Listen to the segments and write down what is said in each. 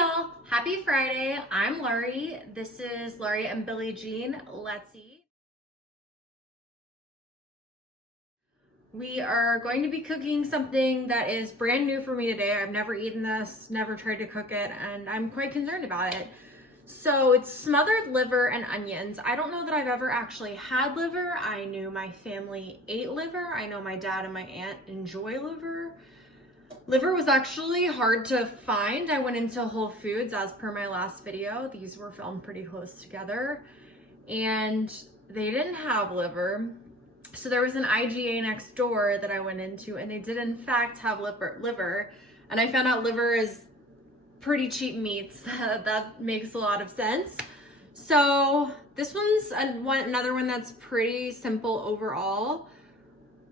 y'all, happy Friday. I'm Laurie. This is Laurie and Billie Jean. Let's eat. We are going to be cooking something that is brand new for me today. I've never eaten this, never tried to cook it, and I'm quite concerned about it. So it's smothered liver and onions. I don't know that I've ever actually had liver. I knew my family ate liver. I know my dad and my aunt enjoy liver. Liver was actually hard to find. I went into Whole Foods as per my last video. These were filmed pretty close together and they didn't have liver. So there was an IGA next door that I went into and they did in fact have liver. And I found out liver is pretty cheap meats. That makes a lot of sense. So this one's another one that's pretty simple overall.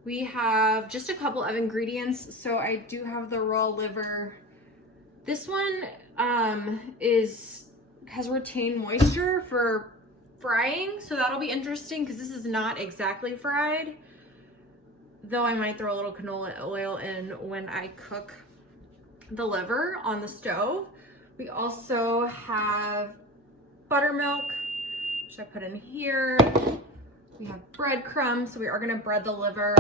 We have just a couple of ingredients. So I do have the raw liver. This one has retained moisture for frying. So that'll be interesting because this is not exactly fried. Though I might throw a little canola oil in when I cook the liver on the stove. We also have buttermilk, which I put in here. We have breadcrumbs, so we are gonna bread the liver.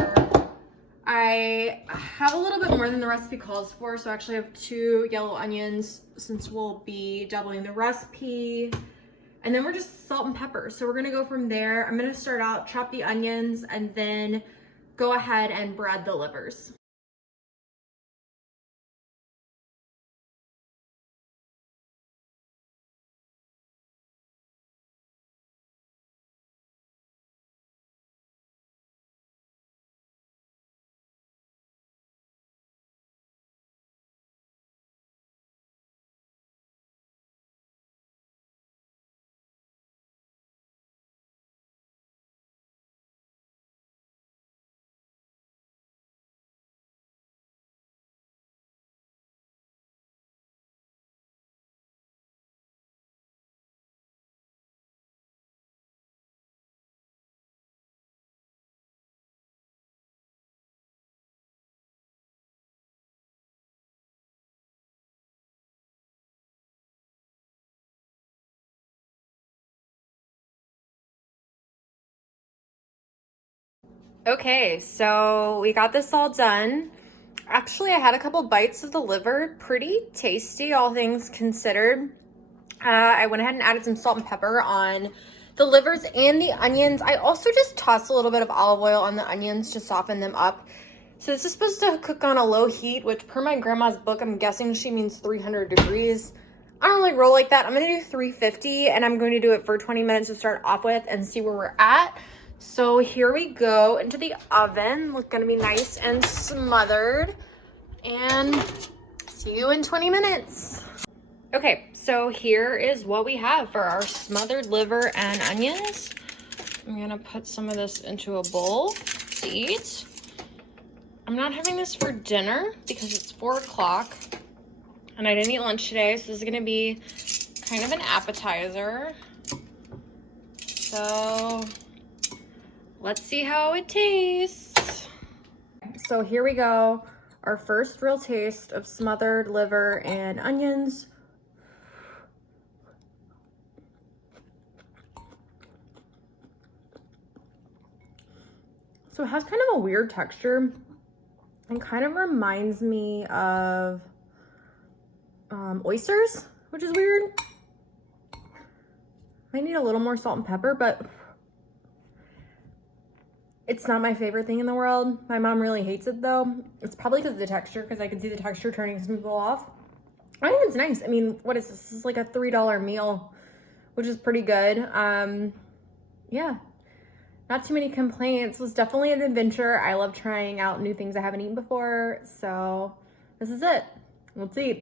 I have a little bit more than the recipe calls for, so I actually have 2 yellow onions since we'll be doubling the recipe. And then we're just salt and pepper. So we're gonna go from there. I'm gonna start out, chop the onions, and then go ahead and bread the livers. Okay, so we got this all done. Actually, I had a couple bites of the liver, pretty tasty, all things considered. I went ahead and added some salt and pepper on the livers and the onions. I also just tossed a little bit of olive oil on the onions to soften them up. So this is supposed to cook on a low heat, which per my grandma's book, I'm guessing she means 300 degrees. I don't really roll like that. I'm gonna do 350 and I'm going to do it for 20 minutes to start off with and see where we're at. So here we go into the oven. It's gonna be nice and smothered. And see you in 20 minutes. Okay, so here is what we have for our smothered liver and onions. I'm gonna put some of this into a bowl to eat. I'm not having this for dinner because it's 4 o'clock and I didn't eat lunch today, so this is gonna be kind of an appetizer. So let's see how it tastes. So here we go. Our first real taste of smothered liver and onions. So it has kind of a weird texture and kind of reminds me of oysters, which is weird. I need a little more salt and pepper, but it's not my favorite thing in the world. My mom really hates it though. It's probably because of the texture, because I can see the texture turning some people off. I think it's nice. I mean, what is this? This is like a $3 meal, which is pretty good. Yeah, not too many complaints. It was definitely an adventure. I love trying out new things I haven't eaten before. So this is it. Let's eat.